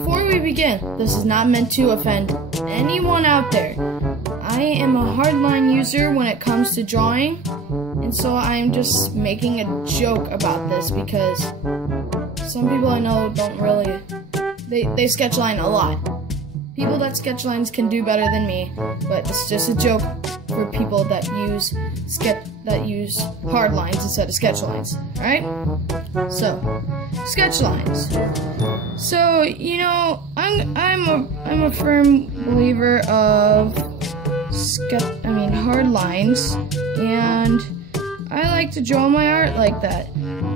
Before we begin, this is not meant to offend anyone out there. I am a hardline user when it comes to drawing, and so I'm just making a joke about this because some people I know don't really, they sketchline a lot. People that sketchlines can do better than me, but it's just a joke for people that use hard lines instead of sketch lines. Alright? So, sketch lines. So, you know, I'm a firm believer of hard lines, and I like to draw my art like that.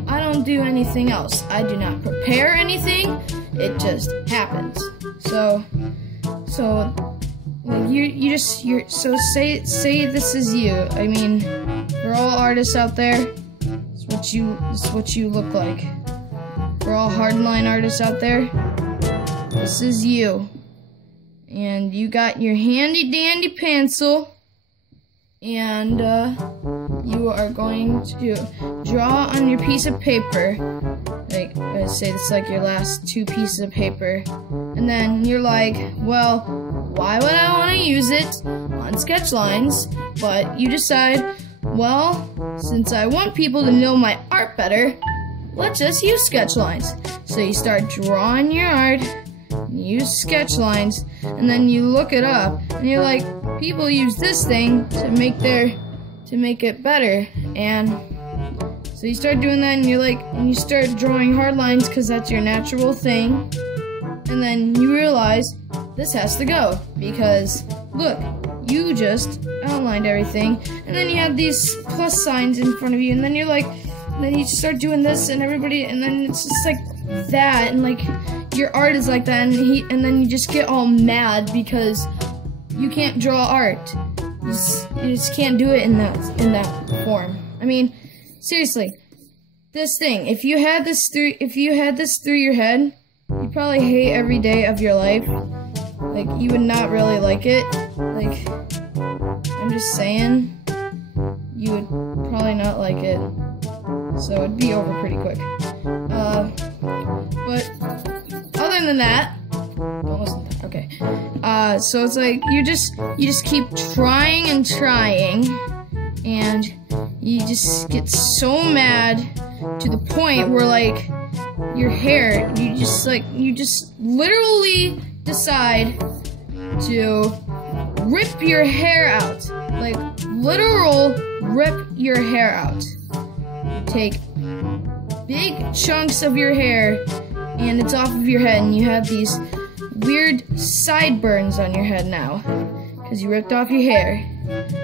I don't do anything else. I do not prepare anything. It just happens. So say this is you. I mean, for all artists out there, this is what you look like. For all hardline artists out there, this is you. And you got your handy dandy pencil, and you are going to draw on your piece of paper. Like, let's say it's like your last 2 pieces of paper, and then you're like, well, why would I want to use it on sketch lines? But you decide, well, since I want people to know my art better, let's just use sketch lines. So you start drawing your art, you use sketch lines, and then you look it up, and you're like, people use this thing to make it better, and so you start doing that, and you're like, and you start drawing hard lines because that's your natural thing, and then you realize this has to go because look, you just outlined everything, and then you have these plus signs in front of you, and then you're like, and then you start doing this, and everybody, and then it's just like that, and like your art is like that, and then you just get all mad because you can't draw art. You just can't do it in that form. I mean, seriously, this thing. If you had this through your head, you'd probably hate every day of your life. Like, you would not really like it. Like, I'm just saying, you would probably not like it. So it'd be over pretty quick. But other than that, don't listen to that. Okay. So it's like you just keep trying and trying, and you just get so mad to the point where like your hair, you just literally decide to rip your hair out. Like, literal rip your hair out. Take big chunks of your hair and it's off of your head, and you have these weird sideburns on your head now because you ripped off your hair.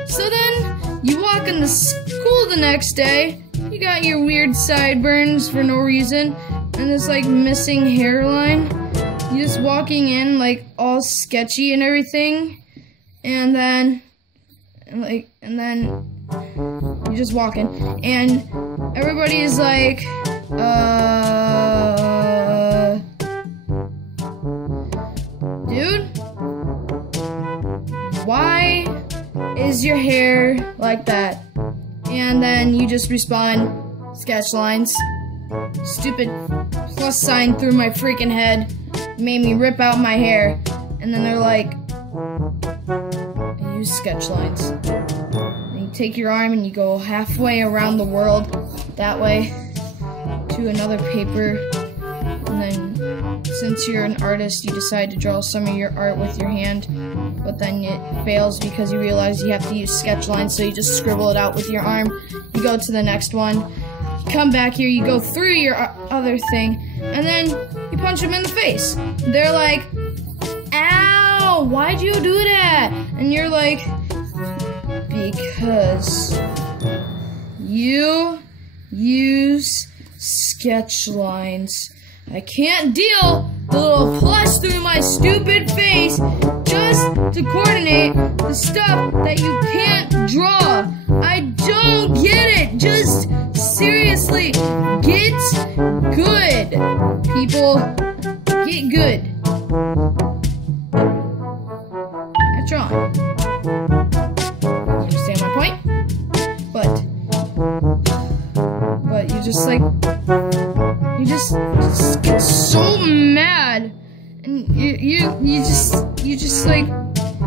So then you walk into school the next day, you got your weird sideburns for no reason and this like missing hairline. You just walking in like all sketchy and everything, and then you just walking, and everybody is like, dude, why is your hair like that? And then you just respond, sketch lines. Stupid plus sign through my freaking head made me rip out my hair. And then they're like, I use sketch lines. And you take your arm and you go halfway around the world that way to another paper. And then, since you're an artist, you decide to draw some of your art with your hand, but then it fails because you realize you have to use sketch lines, so you just scribble it out with your arm. You go to the next one, you come back here, you go through your other thing, and then you punch them in the face. They're like, ow, why'd you do that? And you're like, because you use sketch lines. I can't deal the little plus through my stupid face just to coordinate the stuff that you can't draw. I don't get it. Just seriously, get good. People, get good at drawing. You understand my point? But you just like, you just get so mad and you just like,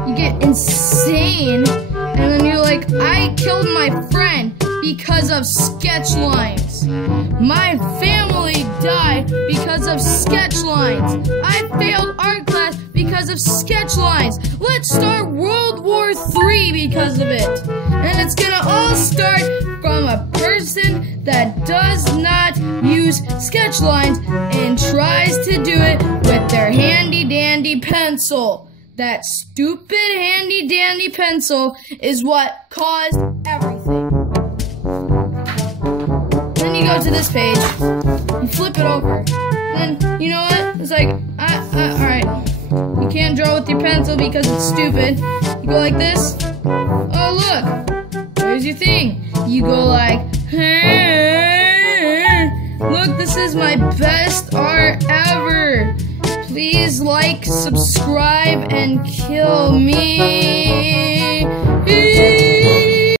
you get insane, and then you're like, I killed my friend because of sketch lines. My family died because of sketch lines. I failed art class because of sketch lines. Let's start World War III because of it. And it's gonna all start from a person that does not use sketch lines and tries to do it with their handy dandy pencil. That stupid handy dandy pencil is what caused everything. Then you go to this page, you flip it over, and then, you know what, it's like, alright, you can't draw with your pencil because it's stupid. You go like this, oh look, there's your thing. You go like, look, this is my best art ever. Please like, subscribe, and kill me.